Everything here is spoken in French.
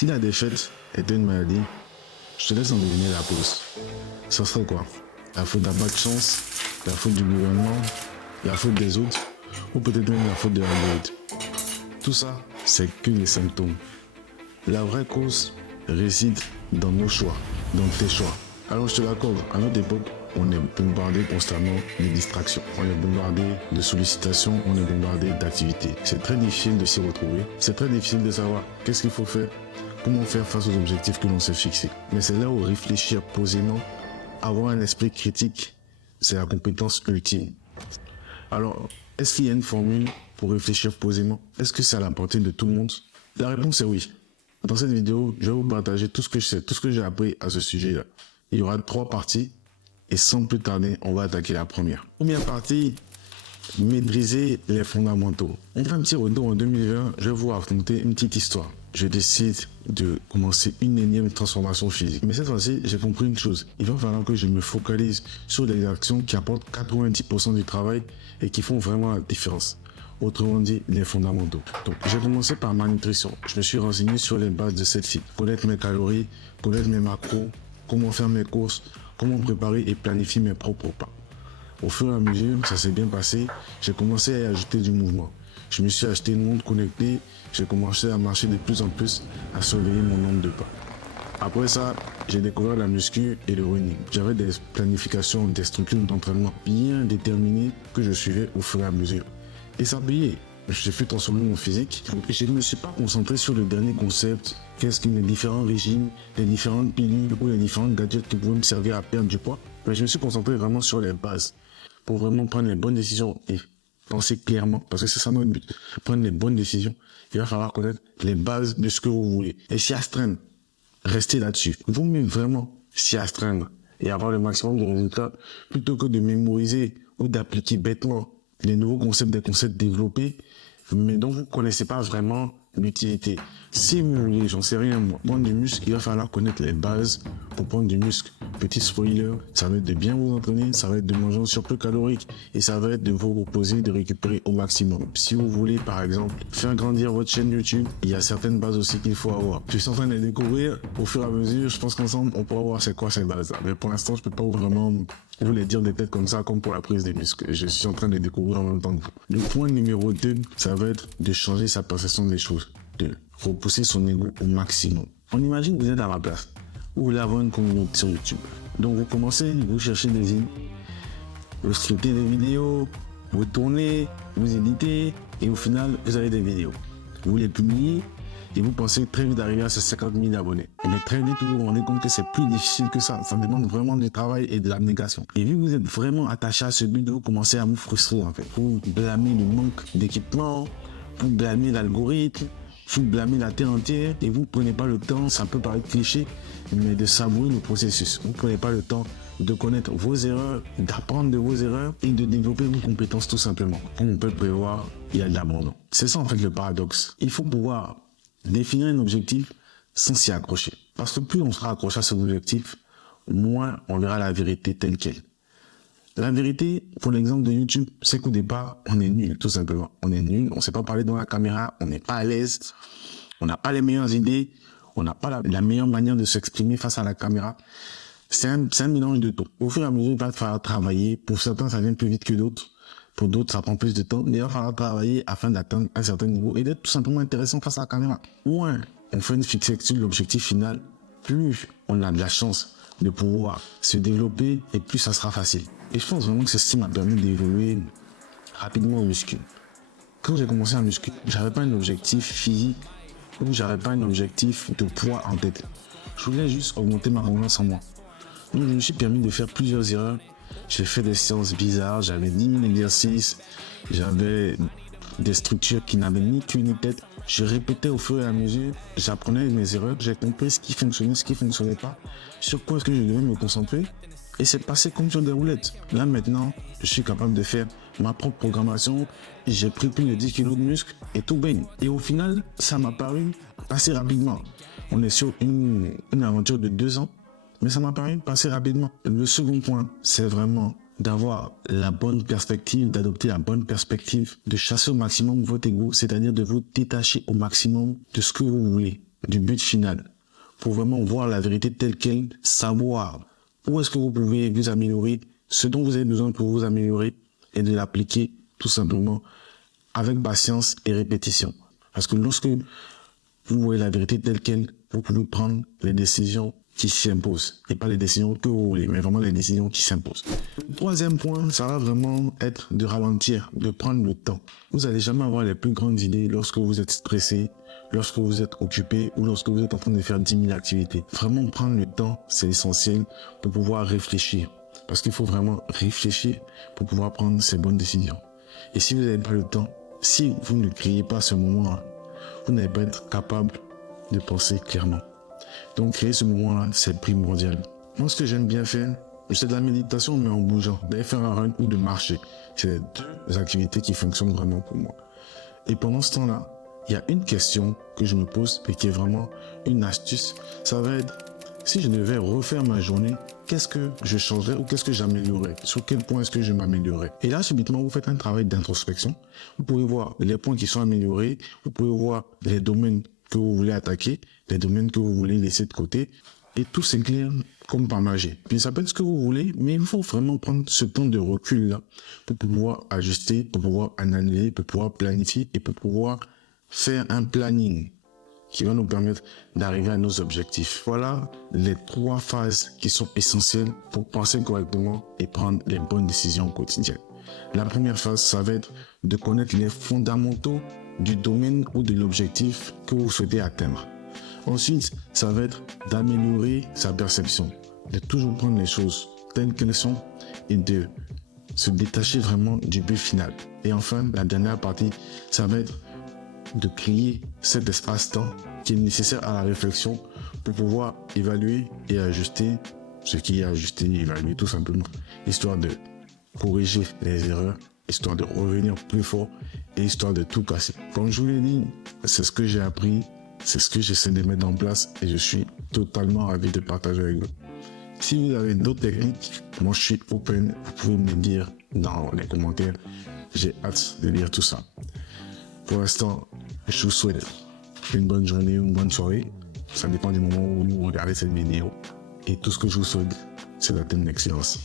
Si la défaite était une maladie, je te laisse en deviner la cause. Ça serait quoi? La faute d'un bas de chance, la faute du gouvernement, la faute des autres, ou peut-être même la faute de l'algorithme. Tout ça, c'est que les symptômes. La vraie cause réside dans nos choix, dans tes choix. Alors je te l'accorde, à notre époque, on est bombardé constamment de distractions. On est bombardé de sollicitations, on est bombardé d'activités. C'est très difficile de s'y retrouver. C'est très difficile de savoir qu'est-ce qu'il faut faire, comment faire face aux objectifs que l'on s'est fixés. Mais c'est là où réfléchir posément, avoir un esprit critique, c'est la compétence ultime. Alors, est-ce qu'il y a une formule pour réfléchir posément? Est-ce que c'est à la portée de tout le monde? La réponse est oui. Dans cette vidéo, je vais vous partager tout ce que je sais, tout ce que j'ai appris à ce sujet-là. Il y aura 3 parties et sans plus tarder, on va attaquer la première. Première partie, maîtriser les fondamentaux. On fait un petit retour en 2020, je vais vous raconter une petite histoire. Je décide de commencer une énième transformation physique. Mais cette fois-ci, j'ai compris une chose. Il va falloir que je me focalise sur les actions qui apportent 90% du travail et qui font vraiment la différence. Autrement dit, les fondamentaux. Donc, j'ai commencé par ma nutrition. Je me suis renseigné sur les bases de celle-ci. Connaître mes calories, connaître mes macros, comment faire mes courses, comment préparer et planifier mes propres repas. Au fur et à mesure, ça s'est bien passé. J'ai commencé à y ajouter du mouvement. Je me suis acheté une montre connectée. J'ai commencé à marcher de plus en plus, à surveiller mon nombre de pas. Après ça, j'ai découvert la muscu et le running. J'avais des planifications, des structures d'entraînement bien déterminées que je suivais au fur et à mesure. Et ça payait. J'ai fait transformer mon physique. Je ne me suis pas concentré sur le dernier concept. Qu'est-ce que les différents régimes, les différentes pilules ou les différents gadgets qui pouvaient me servir à perdre du poids. Mais je me suis concentré vraiment sur les bases pour vraiment prendre les bonnes décisions et penser clairement, parce que c'est ça notre but. Prendre les bonnes décisions, il va falloir connaître les bases de ce que vous voulez. Et s'y astreindre, restez là-dessus. Il vaut mieux vraiment s'y astreindre et avoir le maximum de résultats plutôt que de mémoriser ou d'appliquer bêtement les nouveaux concepts, des concepts développés, mais dont vous ne connaissez pas vraiment l'utilité. Si vous voulez, j'en sais rien, moi, prendre du muscle, il va falloir connaître les bases pour prendre du muscle. Petit spoiler, ça va être de bien vous entraîner, ça va être de manger un surplus calorique et ça va être de vous reposer, de récupérer au maximum. Si vous voulez, par exemple, faire grandir votre chaîne YouTube, il y a certaines bases aussi qu'il faut avoir. Je suis en train de les découvrir au fur et à mesure. Je pense qu'ensemble, on pourra voir c'est quoi ces bases-là. Mais pour l'instant, je peux pas vraiment vous les dire des têtes comme ça, comme pour la prise des muscles. Je suis en train de les découvrir en même temps que vous. Le point numéro 2, ça va être de changer sa perception des choses, de repousser son ego au maximum. On imagine que vous êtes à ma place. Vous voulez avoir une communauté sur YouTube. Donc vous commencez, vous cherchez des idées, vous scriptez des vidéos, vous tournez, vous éditez, et au final, vous avez des vidéos. Vous les publiez, et vous pensez très vite arriver à ces 50 000 abonnés. Mais très vite, vous vous rendez compte que c'est plus difficile que ça. Ça demande vraiment du travail et de l'abnégation. Et vu que vous êtes vraiment attaché à ce but, vous commencez à vous frustrer en fait. Vous blâmez le manque d'équipement, vous blâmez l'algorithme, vous blâmez la terre entière et vous ne prenez pas le temps, ça peut paraître cliché, mais de savourer le processus. Vous ne prenez pas le temps de connaître vos erreurs, d'apprendre de vos erreurs et de développer vos compétences tout simplement. Comme on peut le prévoir, il y a de l'abandon. C'est ça en fait le paradoxe. Il faut pouvoir définir un objectif sans s'y accrocher. Parce que plus on sera accroché à cet objectif, moins on verra la vérité telle qu'elle. La vérité, pour l'exemple de YouTube, c'est qu'au départ, on est nul, tout simplement. On est nul, on ne sait pas parler dans la caméra, on n'est pas à l'aise, on n'a pas les meilleures idées, on n'a pas la meilleure manière de s'exprimer face à la caméra. C'est un mélange de tout. Au fur et à mesure, il va falloir travailler. Pour certains, ça vient plus vite que d'autres. Pour d'autres, ça prend plus de temps. Mais il va falloir travailler afin d'atteindre un certain niveau et d'être tout simplement intéressant face à la caméra. Moins on fait une fixette sur l'objectif final, plus on a de la chance de pouvoir se développer et plus ça sera facile. Et je pense vraiment que c'est ce qui m'a permis d'évoluer rapidement en muscu. Quand j'ai commencé à muscu, j'avais pas un objectif physique ou j'avais pas un objectif de poids en tête. Je voulais juste augmenter ma confiance en moi. Donc je me suis permis de faire plusieurs erreurs. J'ai fait des séances bizarres, j'avais 10 000 exercices, j'avais des structures qui n'avaient ni queue ni tête. Je répétais au fur et à mesure, j'apprenais mes erreurs, j'ai compris ce qui fonctionnait, ce qui ne fonctionnait pas, sur quoi est-ce que je devais me concentrer. Et c'est passé comme sur des roulettes. Là maintenant, je suis capable de faire ma propre programmation, j'ai pris plus de 10 kilos de muscle et tout baigne. Et au final, ça m'a paru assez rapidement. On est sur une aventure de 2 ans. Mais ça m'a paru passer rapidement. Le second point, c'est vraiment d'avoir la bonne perspective, d'adopter la bonne perspective, de chasser au maximum votre ego, c'est-à-dire de vous détacher au maximum de ce que vous voulez. du but final, pour vraiment voir la vérité telle qu'elle, savoir où est-ce que vous pouvez vous améliorer, ce dont vous avez besoin pour vous améliorer, et de l'appliquer tout simplement avec patience et répétition. Parce que lorsque vous voyez la vérité telle qu'elle, vous pouvez prendre les décisions qui s'imposent. Et pas les décisions que vous voulez, mais vraiment les décisions qui s'imposent. Le troisième point, ça va vraiment être de ralentir, de prendre le temps. Vous n'allez jamais avoir les plus grandes idées lorsque vous êtes stressé, lorsque vous êtes occupé ou lorsque vous êtes en train de faire 10 000 activités. Vraiment prendre le temps, c'est essentiel pour pouvoir réfléchir. Parce qu'il faut vraiment réfléchir pour pouvoir prendre ces bonnes décisions. Et si vous n'avez pas le temps, si vous ne créez pas ce moment-là, vous n'allez pas être capable de penser clairement. Donc créer ce moment-là, c'est primordial. Moi, ce que j'aime bien faire, c'est de la méditation, mais en bougeant. D'aller faire un run ou de marcher. C'est les deux activités qui fonctionnent vraiment pour moi. Et pendant ce temps-là, il y a une question que je me pose et qui est vraiment une astuce. Ça va être, si je devais refaire ma journée, qu'est-ce que je changerais ou qu'est-ce que j'améliorerais? Sur quel point est-ce que je m'améliorerais? Et là, subitement, vous faites un travail d'introspection. Vous pouvez voir les points qui sont améliorés. Vous pouvez voir les domaines que vous voulez attaquer, les domaines que vous voulez laisser de côté. Et tout s'éclaire comme par magie. Puis ça peut être ce que vous voulez, mais il faut vraiment prendre ce temps de recul-là pour pouvoir ajuster, pour pouvoir analyser, pour pouvoir planifier et pour pouvoir faire un planning qui va nous permettre d'arriver à nos objectifs. Voilà les 3 phases qui sont essentielles pour penser correctement et prendre les bonnes décisions au quotidien. La première phase, ça va être de connaître les fondamentaux du domaine ou de l'objectif que vous souhaitez atteindre. Ensuite, ça va être d'améliorer sa perception, de toujours prendre les choses telles qu'elles sont et de se détacher vraiment du but final. Et enfin, la dernière partie, ça va être de créer cet espace-temps qui est nécessaire à la réflexion pour pouvoir évaluer et ajuster ce qui est ajusté et évaluer tout simplement, histoire de corriger les erreurs, histoire de revenir plus fort et histoire de tout casser. Comme je vous l'ai dit, c'est ce que j'ai appris, c'est ce que j'essaie de mettre en place et je suis totalement ravi de partager avec vous. Si vous avez d'autres techniques, moi je suis open, vous pouvez me le dire dans les commentaires. J'ai hâte de lire tout ça. Pour l'instant, je vous souhaite une bonne journée ou une bonne soirée. Ça dépend du moment où vous regardez cette vidéo. Et tout ce que je vous souhaite, c'est d'atteindre l'excellence.